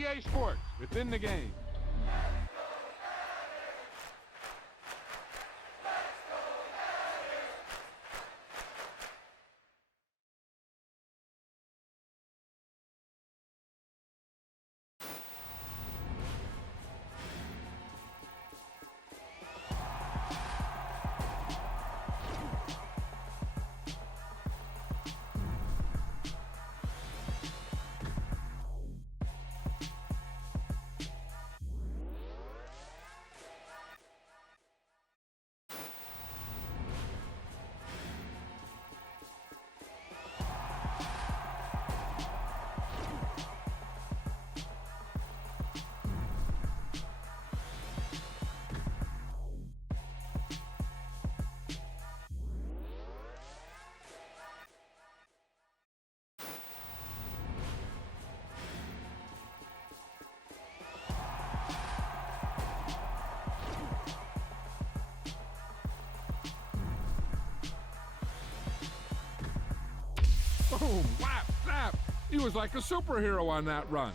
EA Sports, within the game. Boom, whap, snap. He was like a superhero on that run.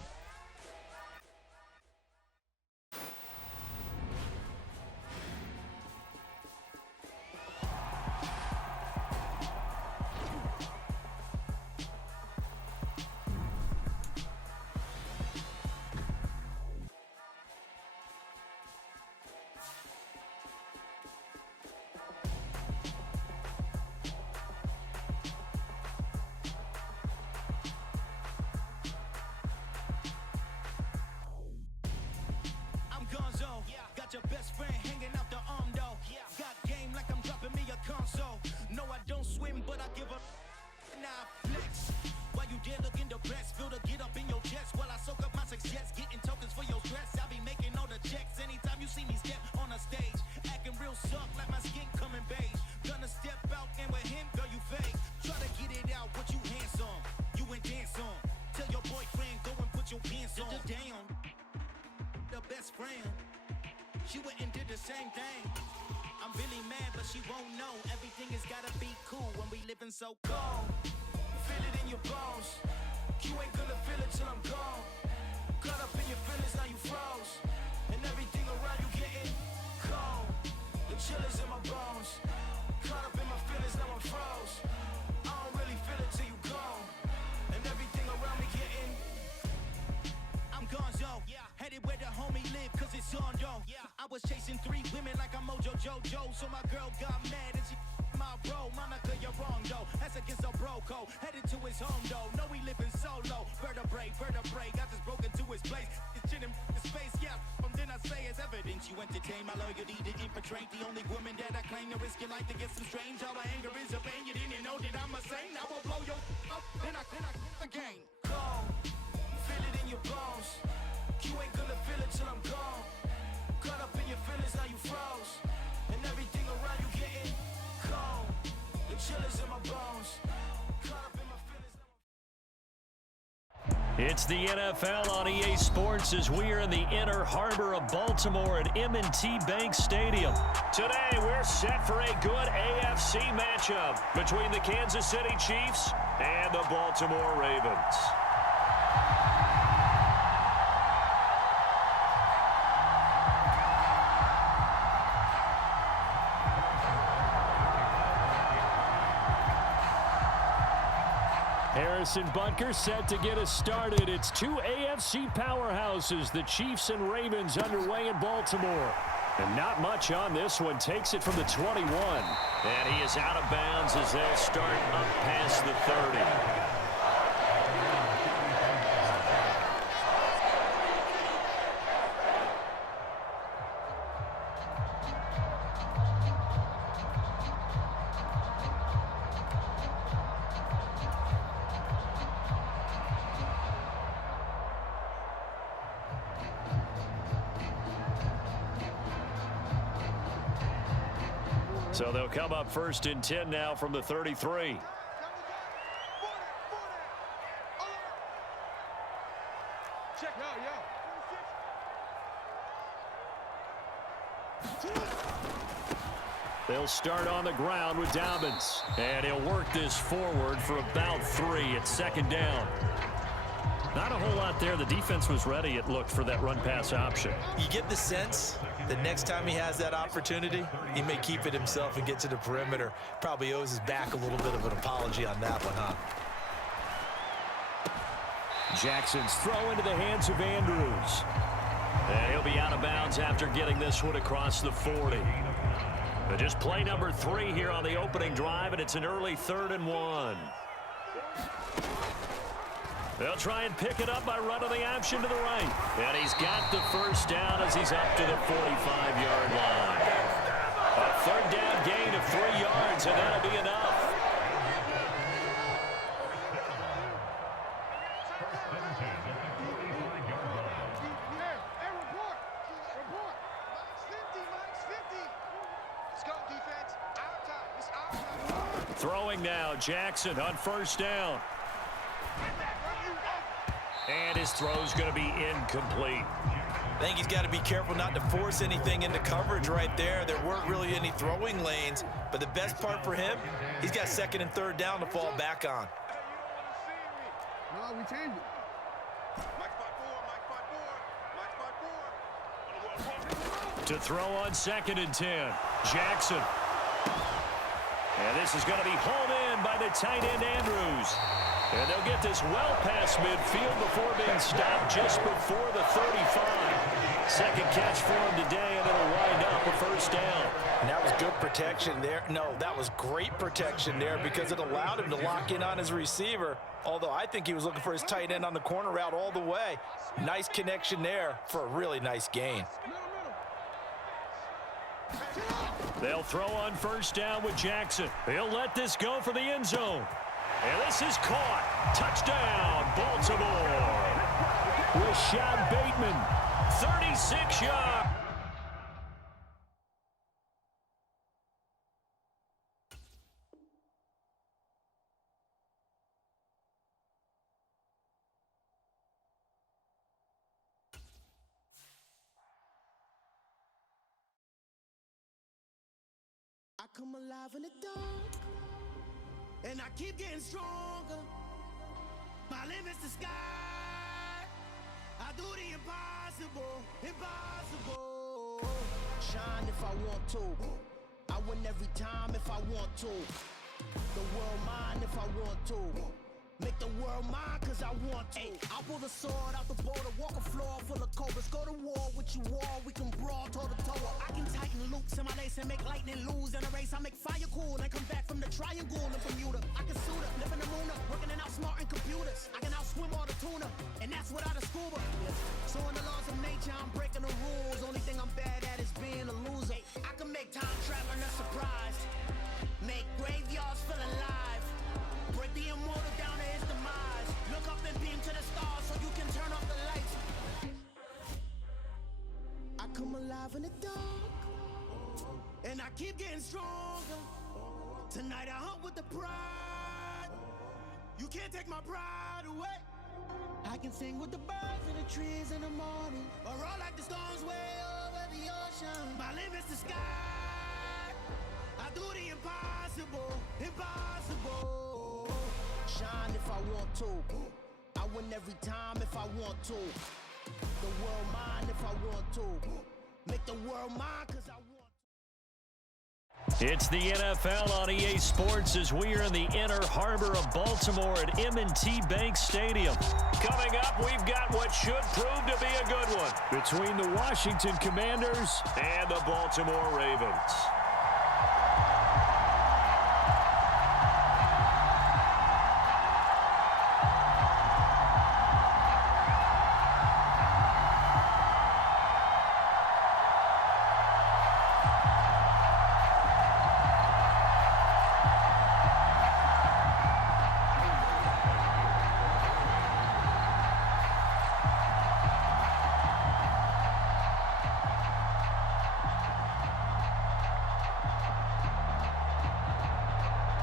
Got your best friend hanging out the arm though. Got game like I'm dropping me a console. No, I don't swim, but I give a nah flex. While you there looking depressed, feel the get up in your chest while I soak up my success, getting tokens for your stress. I be making all the checks anytime you see me step on a stage, acting real suck like my skin coming beige. Gonna step out and with him, girl, you fake. Try to get it out, what you handsome, you ain't dance on. Tell your boyfriend go and put your pants on. Down, the best friend. She went and did the same thing. I'm really mad, but she won't know. Everything has gotta be cool when we living so cold. Feel it in your bones. You ain't gonna feel it till I'm gone. Caught up in your feelings, now you froze. And everything around you getting cold. The chill is in my bones. Caught up in my feelings, now I'm froze. I don't really feel it till you gone. And everything around me getting I'm gonzo, headed where the homie live, cause it's on though. I was chasing 3 women like I'm Mojo Jojo, so my girl got mad and she my bro. Monica, you're wrong though, that's against a bro code. Headed to his home though, no we living solo. Vertebrae, got this broken to his place. It's chin in his face, from then I say it's evidence. You entertain my loyalty to infiltrate the only woman that I claim to risk your life to get some strange. All my anger is a pain, you didn't know that I'm a saint. I will blow your up, then I again. Cold. Feel it in your bones. You ain't gonna feel it till I'm gone. Caught up in your feelings, now you froze. And everything around you getting cold. The chill is in my bones. Caught up in my feelings. It's the NFL on EA Sports as we are in the inner harbor of Baltimore at M&T Bank Stadium. Today, we're set for a good AFC matchup between the Kansas City Chiefs and the Baltimore Ravens. Harrison Butker set to get us started. It's 2 AFC powerhouses, the Chiefs and Ravens, underway in Baltimore. And not much on this one. Takes it from the 21. And he is out of bounds as they'll start up past the 30. So they'll come up 1st and 10 now from the 33. They'll start on the ground with Dobbins. And he'll work this forward for about 3 at 2nd down. Not a whole lot there. The defense was ready, it looked, for that run-pass option. You get the sense that next time he has that opportunity, he may keep it himself and get to the perimeter. Probably owes his back a little bit of an apology on that one, huh? Jackson's throw into the hands of Andrews. And he'll be out of bounds after getting this one across the 40. But just play number 3 here on the opening drive, and it's an early 3rd and 1. They'll try and pick it up by running the option to the right. And he's got the first down as he's up to the 45-yard line. A 3rd down gain of 3 yards, and that'll be enough. Throwing now, Jackson on 1st down. And his throw's going to be incomplete. I think he's got to be careful not to force anything into coverage right there. There weren't really any throwing lanes, but the best part for him, he's got 2nd and 3rd down to fall back on. No, we changed it. To throw on 2nd and 10, Jackson. And this is going to be hauled in by the tight end, Andrews. And they'll get this well past midfield before being stopped just before the 35. 2nd catch for him today, and it'll wind up a 1st down. And that was good protection there. No, that was great protection there because it allowed him to lock in on his receiver, although I think he was looking for his tight end on the corner route all the way. Nice connection there for a really nice gain. They'll throw on 1st down with Jackson. He'll let this go for the end zone. And this is caught. Touchdown, Baltimore. Rashad Bateman, 36 yards. I come alive in the dark, and I keep getting stronger. My limit's the sky. I do the impossible, impossible. Shine if I want to. I win every time if I want to. The world mine if I want to. Make the world mine cause I want to. I pull the sword out the border, walk a floor full of cobras. Go to war with you all, we can brawl toe to toe. I can tighten loops in my lace and make lightning lose in a race. I make fire cool and come back from the triangle in Bermuda. I can suit up, live in the moon up, working and outsmarting computers. I can outswim all the tuna, and that's without a scuba. So in the laws of nature, I'm breaking the rules. Only thing I'm bad at is being a loser. I can make time traveling a surprise, make graveyards feel alive. Break the immortal down to his demise. Look up and beam to the stars so you can turn off the lights. I come alive in the dark, and I keep getting stronger. Tonight I hunt with the pride. You can't take my pride away. I can sing with the birds and the trees in the morning, or roll like the storms way over the ocean. My limit's the sky. I do the impossible, impossible. Shine if I want to. I win every time if I want to. The world mine if I want to. Make the world mine cause I want to. It's the NFL on EA Sports as we are in the inner harbor of Baltimore at M&T Bank Stadium. Coming up, we've got what should prove to be a good one between the Washington Commanders and the Baltimore Ravens.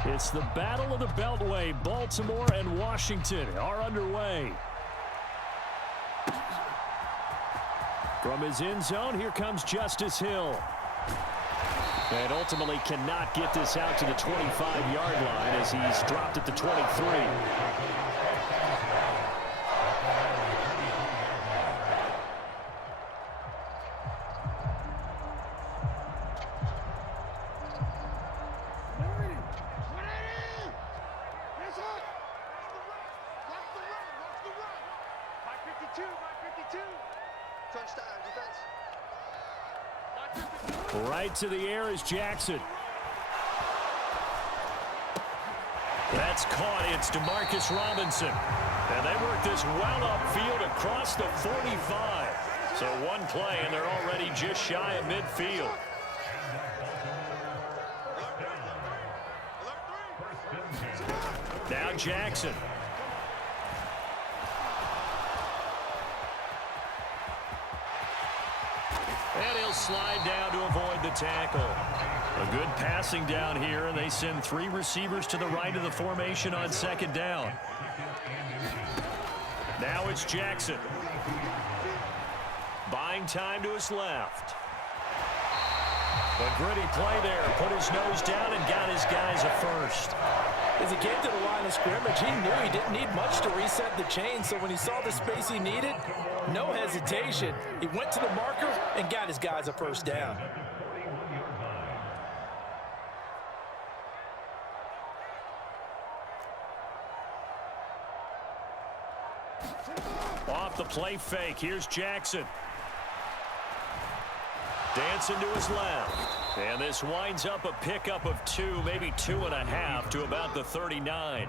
It's the Battle of the Beltway. Baltimore and Washington are underway. From his end zone, here comes Justice Hill. And ultimately cannot get this out to the 25-yard line as he's dropped at the 23. Right to the air is Jackson. That's caught. It's DeMarcus Robinson. And they work this well upfield across the 45. So one play, and they're already just shy of midfield. Now Jackson. And he'll slide down to avoid the tackle. A good passing down here, and they send 3 receivers to the right of the formation on second down. Now it's Jackson. Buying time to his left. A gritty play there. Put his nose down and got his guys a first. As he came to the line of scrimmage, he knew he didn't need much to reset the chain, so when he saw the space he needed, no hesitation. He went to the marker and got his guys a first down. Off the play fake, here's Jackson. Dancing to his left. And this winds up a pickup of 2, maybe 2.5 to about the 39.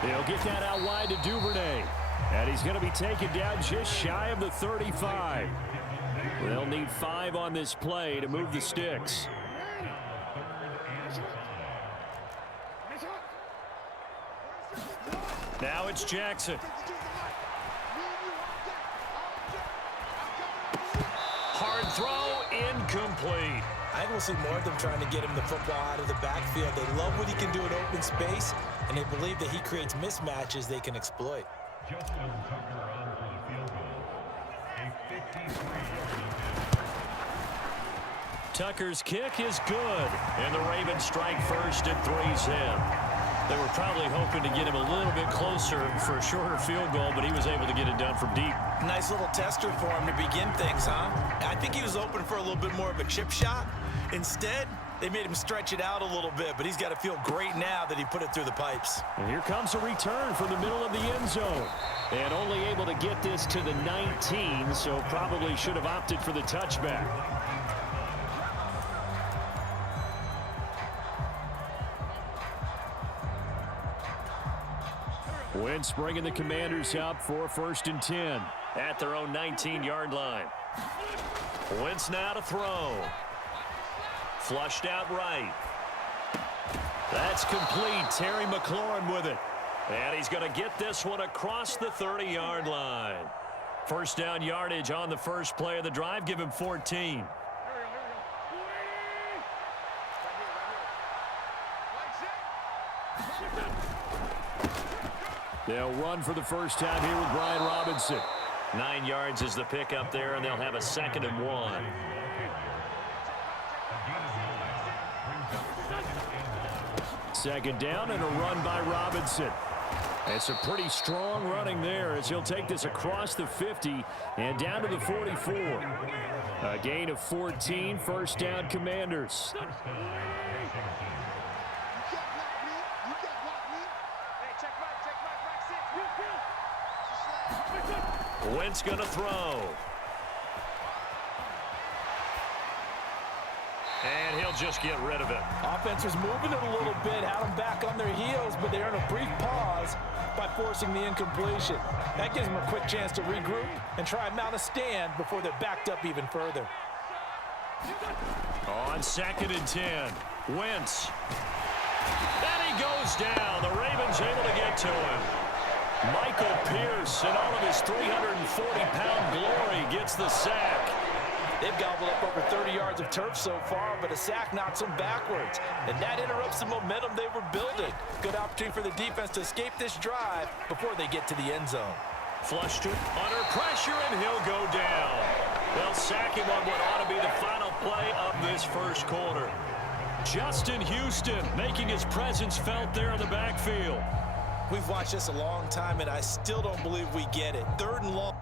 He'll get that out wide to Duvernay. And he's going to be taken down just shy of the 35. They'll need 5 on this play to move the sticks. Now it's Jackson. Hard throw, incomplete. I think we'll see more of them trying to get him the football out of the backfield. They love what he can do in open space, and they believe that he creates mismatches they can exploit. Tucker's kick is good, and the Ravens strike first at 3's in. They were probably hoping to get him a little bit closer for a shorter field goal, but he was able to get it done from deep. Nice little tester for him to begin things, huh? I think he was open for a little bit more of a chip shot. Instead, they made him stretch it out a little bit, but he's got to feel great now that he put it through the pipes. And here comes a return from the middle of the end zone. And only able to get this to the 19, so probably should have opted for the touchback. Wentz bringing the Commanders up for 1st and 10 at their own 19-yard line. Wentz now to throw. Flushed out right. That's complete. Terry McLaurin with it. And he's going to get this one across the 30-yard line. First down yardage on the first play of the drive. Give him 14. They'll run for the first time here with Brian Robinson. 9 yards is the pickup there, and they'll have a 2nd and 1. Second down and a run by Robinson. It's a pretty strong running there as he'll take this across the 50 and down to the 44. A gain of 14, first down Commanders. Wentz going to throw. And he'll just get rid of it. Offense was moving it a little bit, had them back on their heels, but they earned a brief pause by forcing the incompletion. That gives them a quick chance to regroup and try and mount a stand before they're backed up even further. On 2nd and 10, Wentz. And he goes down. The Ravens able to get to him. Michael Pierce, in all of his 340-pound glory, gets the sack. They've gobbled up over 30 yards of turf so far, but a sack knocks them backwards. And that interrupts the momentum they were building. Good opportunity for the defense to escape this drive before they get to the end zone. Flushed it under pressure, and he'll go down. They'll sack him on what ought to be the final play of this first quarter. Justin Houston making his presence felt there in the backfield. We've watched this a long time, and I still don't believe we get it. 3rd and long.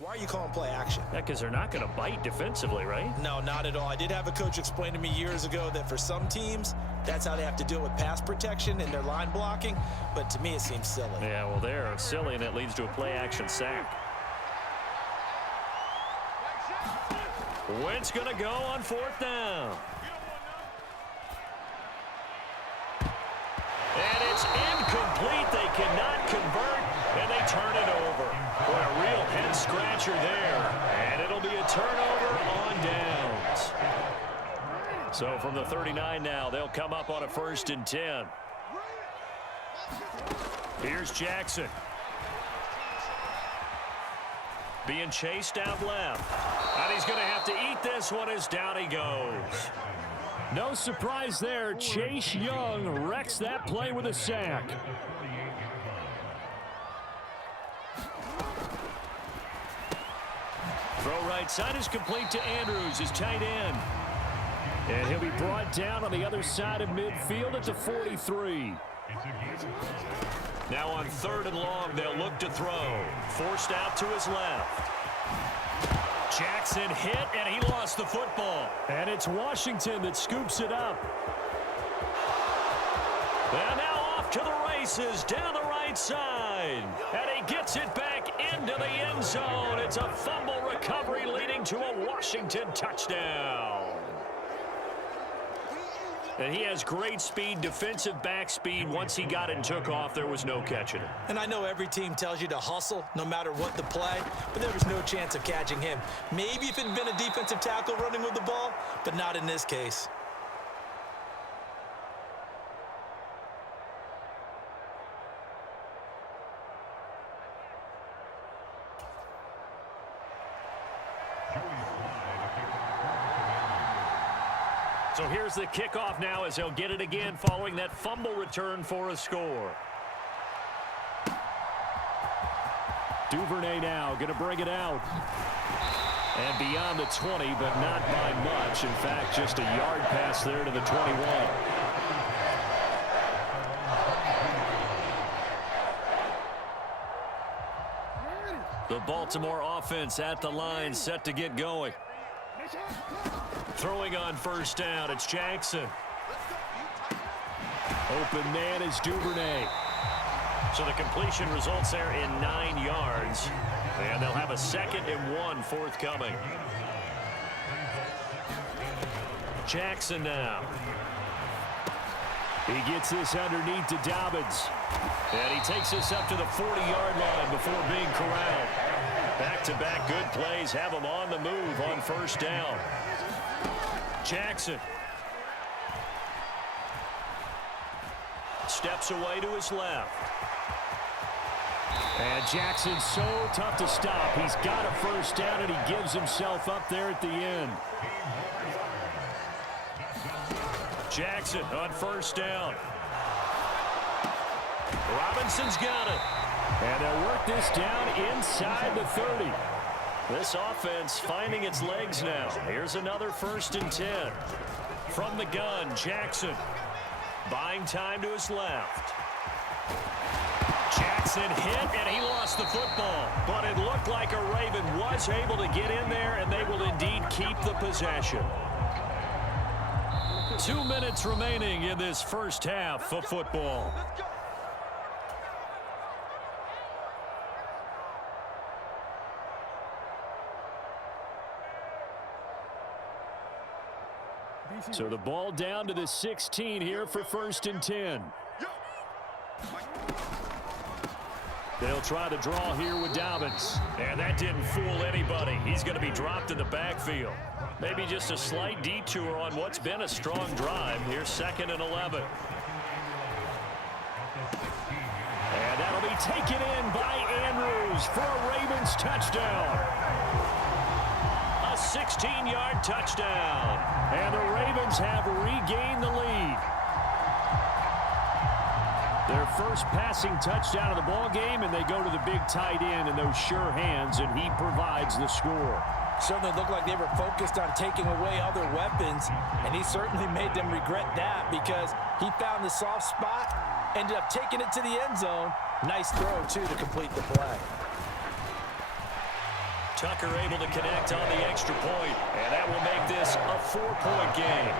Why are you calling play action? Yeah, because they're not going to bite defensively, right? No, not at all. I did have a coach explain to me years ago that for some teams, that's how they have to deal with pass protection and their line blocking. But to me, it seems silly. Yeah, well, they're silly, and it leads to a play action sack. Wentz going to go on 4th down. And it's incomplete. They cannot convert, and they turn it over. Boy, a real head-scratcher there. And it'll be a turnover on downs. So from the 39 now, they'll come up on a 1st and 10. Here's Jackson. Being chased out left. And he's going to have to eat this one as down he goes. No surprise there. Chase Young wrecks that play with a sack. Throw right side is complete to Andrews, his tight end. And he'll be brought down on the other side of midfield at the 43. Now on 3rd and long, they'll look to throw. Forced out to his left. Jackson hit, and he lost the football. And it's Washington that scoops it up. And now off to the races down the right side. And he gets it back into the end zone. It's a fumble recovery leading to a Washington touchdown. And he has great speed, defensive back speed. Once he got it and took off, there was no catching it. And I know every team tells you to hustle no matter what the play, but there was no chance of catching him. Maybe if it had been a defensive tackle running with the ball, but not in this case. So here's the kickoff now as they'll get it again following that fumble return for a score. Duvernay now going to bring it out. And beyond the 20, but not by much. In fact, just a yard pass there to the 21. The Baltimore offense at the line, set to get going. Throwing on 1st down, it's Jackson. Open man is Duvernay. So the completion results there in 9 yards. And they'll have a 2nd and 1 forthcoming. Jackson now. He gets this underneath to Dobbins. And he takes this up to the 40-yard line before being corralled. Back-to-back good plays have him on the move on 1st down. Jackson. Steps away to his left. And Jackson's so tough to stop. He's got a 1st down, and he gives himself up there at the end. Jackson on 1st down. Robinson's got it. And they'll work this down inside the 30. This offense finding its legs now. Here's another 1st and 10. From the gun, Jackson. Buying time to his left. Jackson hit, and he lost the football. But it looked like a Raven was able to get in there, and they will indeed keep the possession. 2 minutes remaining in this 1st half of football. So the ball down to the 16 here for 1st and 10. They'll try the draw here with Dobbins. And that didn't fool anybody. He's going to be dropped in the backfield. Maybe just a slight detour on what's been a strong drive. Here's 2nd and 11. And that'll be taken in by Andrews for a Ravens touchdown. A 16-yard touchdown. And the Ravens have regained the lead. Their first passing touchdown of the ball game, and they go to the big tight end in those sure hands, and he provides the score. Certainly looked like they were focused on taking away other weapons, and he certainly made them regret that because he found the soft spot, ended up taking it to the end zone. Nice throw, too, to complete the play. Tucker able to connect on the extra point, and that will make this a 4-point game.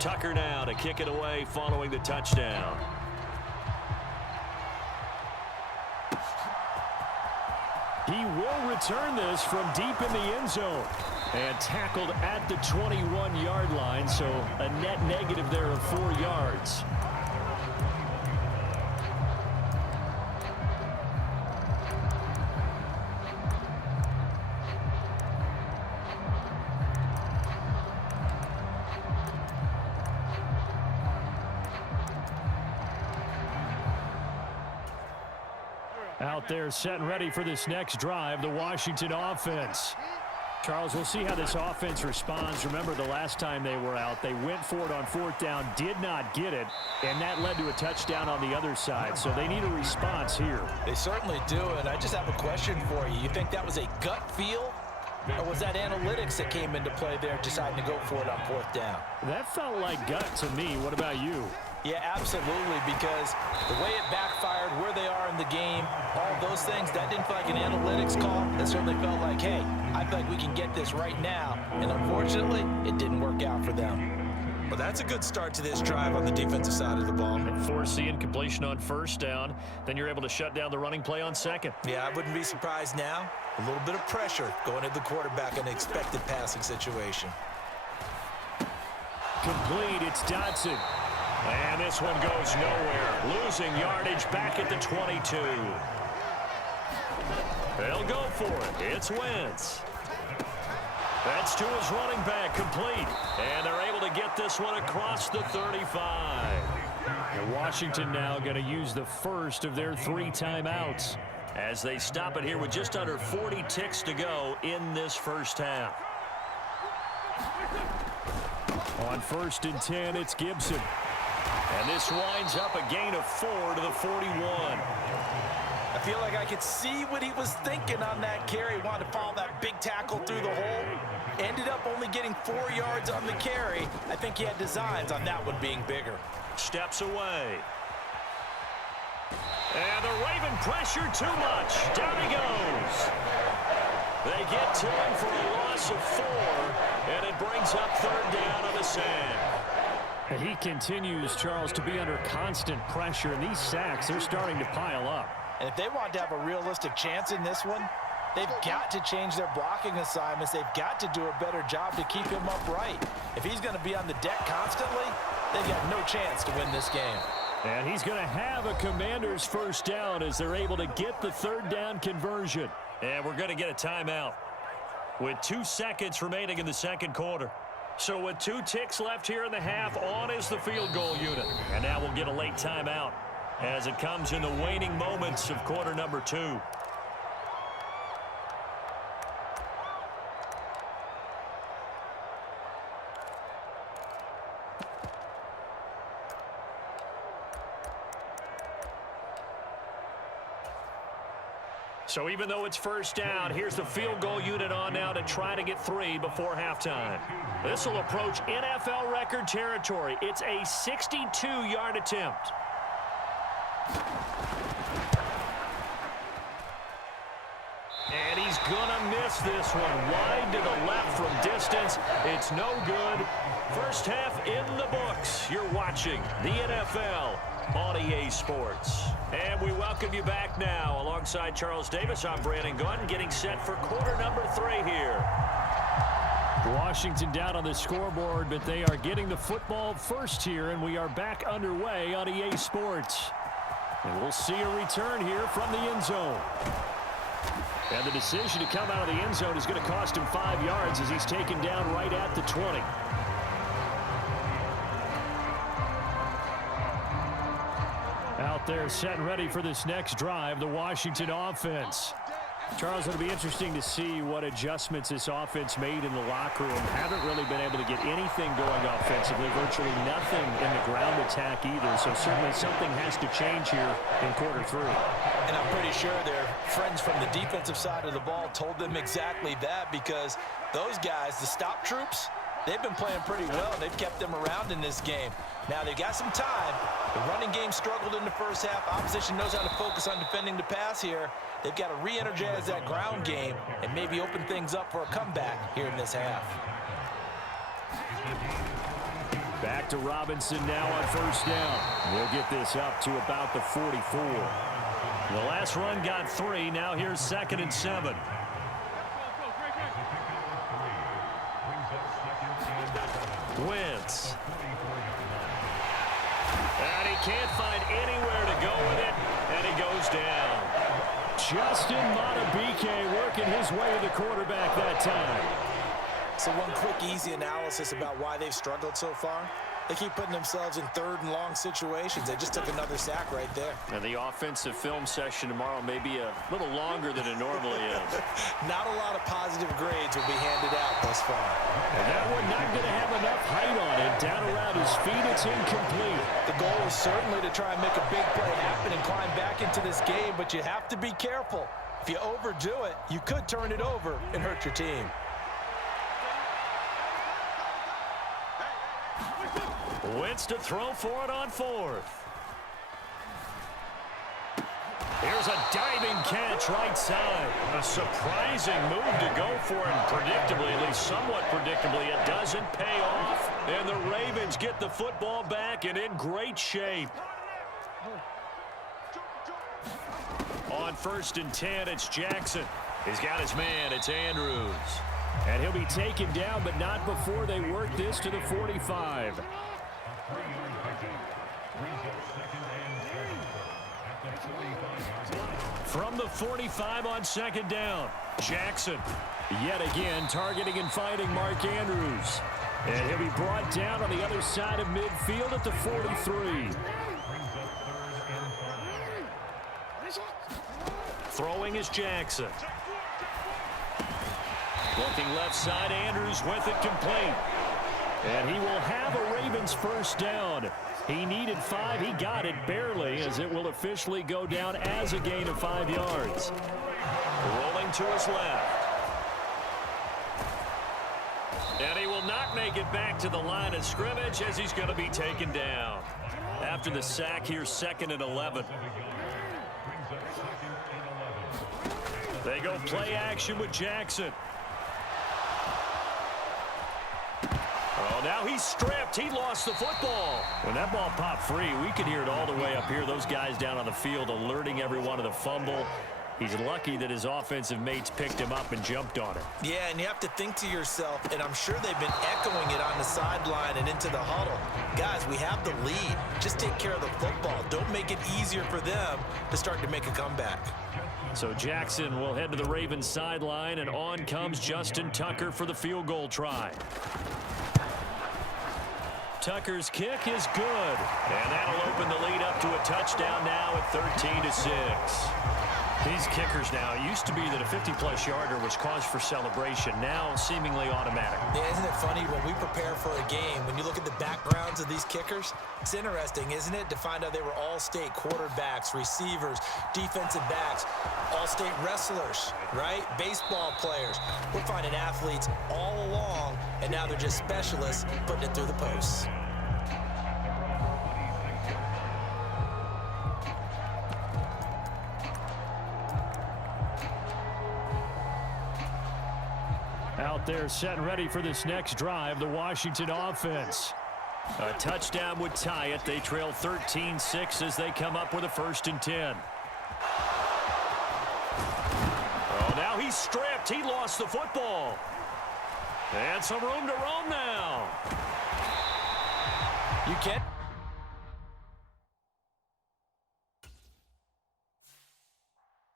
Tucker now to kick it away following the touchdown. He will return this from deep in the end zone. And tackled at the 21-yard line, so a net negative there of 4 yards. Out there set and ready for this next drive, the Washington offense. Charles, we'll see how this offense responds. Remember, the last time they were out, they went for it on 4th down, did not get it, and that led to a touchdown on the other side. So they need a response here. They certainly do, and I just have a question for you. You think that was a gut feel, or was that analytics that came into play there deciding to go for it on 4th down? That felt like gut to me. What about you? Yeah, absolutely, because the way it backfired, where they are in the game, all those things, that didn't feel like an analytics call. That certainly felt like, hey, I feel like we can get this right now. And unfortunately, it didn't work out for them. Well, that's a good start to this drive on the defensive side of the ball. And force the incompletion on 1st down. Then you're able to shut down the running play on 2nd. Yeah, I wouldn't be surprised now. A little bit of pressure going at the quarterback in an expected passing situation. Complete, it's Dotson. And this one goes nowhere. Losing yardage back at the 22. They'll go for it. It's Wentz. That's to his running back, complete. And they're able to get this one across the 35. And Washington now going to use the first of their 3 timeouts as they stop it here with just under 40 ticks to go in this first half. On 1st and 10, it's Gibson. And this winds up a gain of 4 to the 41. I feel like I could see what he was thinking on that carry. Wanted to follow that big tackle through the hole. Ended up only getting 4 yards on the carry. I think he had designs on that one being bigger. Steps away. And the Raven pressure too much. Down he goes. They get to him for a loss of 4. And it brings up 3rd down on the sand. And he continues, Charles, to be under constant pressure. And these sacks, they're starting to pile up. And if they want to have a realistic chance in this one, they've got to change their blocking assignments. They've got to do a better job to keep him upright. If he's going to be on the deck constantly, they've got no chance to win this game. And he's going to have a Commanders 1st down as they're able to get the 3rd down conversion. And we're going to get a timeout with 2 seconds remaining in the 2nd quarter. So with 2 ticks left here in the half, on is the field goal unit. And now we'll get a late timeout as it comes in the waning moments of quarter number 2. So even though it's 1st down, here's the field goal unit on now to try to get 3 before halftime. This will approach NFL record territory. It's a 62-yard attempt. And he's gonna miss this one. Wide to the left from distance. It's no good. First half in the books. You're watching the NFL on EA Sports. And we welcome you back now. Alongside Charles Davis, I'm Brandon Gunn, getting set for quarter number 3 here. Washington down on the scoreboard, but they are getting the football first here, and we are back underway on EA Sports. And we'll see a return here from the end zone. And the decision to come out of the end zone is going to cost him 5 yards as he's taken down right at the 20. Out there set and ready for this next drive, the Washington offense. Charles, it'll be interesting to see what adjustments this offense made in the locker room. Haven't really been able to get anything going offensively, virtually nothing in the ground attack either. So certainly something has to change here in quarter 3. And I'm pretty sure their friends from the defensive side of the ball told them exactly that, because those guys, the stop troops, they've been playing pretty well. They've kept them around in this game. Now, they've got some time. The running game struggled in the first half. Opposition knows how to focus on defending the pass here. They've got to re-energize that ground game and maybe open things up for a comeback here in this half. Back to Robinson now on first down. We'll get this up to about the 44. The last run got 3. Now here's 2nd and 7. Wentz. And he can't find anywhere to go with it, and he goes down. Justin Madubuike working his way to the quarterback that time. So one quick, easy analysis about why they've struggled so far. They keep putting themselves in 3rd and long situations. They just took another sack right there. And the offensive film session tomorrow may be a little longer than it normally is. Not a lot of positive grades will be handed out thus far. And that one not going to have enough height on it. Down around his feet, it's incomplete. The goal is certainly to try and make a big play happen and climb back into this game, but you have to be careful. If you overdo it, you could turn it over and hurt your team. Wentz to throw for it on 4th. Here's a diving catch right side. A surprising move to go for it. Predictably, at least somewhat predictably, it doesn't pay off. And the Ravens get the football back and in great shape. On 1st and 10, it's Jackson. He's got his man. It's Andrews. And he'll be taken down, but not before they work this to the 45. From the 45 on 2nd down, Jackson yet again targeting and finding Mark Andrews. And he'll be brought down on the other side of midfield at the 43. Throwing is Jackson. Looking left side, Andrews with it complete. And he will have a Ravens first down. He needed 5. He got it barely, as it will officially go down as a gain of 5 yards. Rolling to his left. And he will not make it back to the line of scrimmage, as he's going to be taken down. After the sack, here's 2nd and 11. They go play action with Jackson. Oh, now he's stripped. He lost the football. When that ball popped free, we could hear it all the way up here. Those guys down on the field alerting everyone of the fumble. He's lucky that his offensive mates picked him up and jumped on it. Yeah, and you have to think to yourself, and I'm sure they've been echoing it on the sideline and into the huddle. Guys, we have the lead. Just take care of the football. Don't make it easier for them to start to make a comeback. So Jackson will head to the Ravens sideline, and on comes Justin Tucker for the field goal try. Tucker's kick is good, and that'll open the lead up to a touchdown now at 13-6. These kickers now, it used to be that a 50-plus yarder was cause for celebration. Now seemingly automatic. Yeah, isn't it funny when we prepare for a game, when you look at the backgrounds of these kickers, it's interesting, isn't it, to find out they were all-state quarterbacks, receivers, defensive backs, all-state wrestlers, right? Baseball players. We're finding athletes all along, and now they're just specialists putting it through the posts. Out there set and ready for this next drive, the Washington offense. A touchdown would tie it. They trail 13-6 as they come up with a 1st and 10. Oh, now he's stripped. He lost the football. And some room to roam now. You can't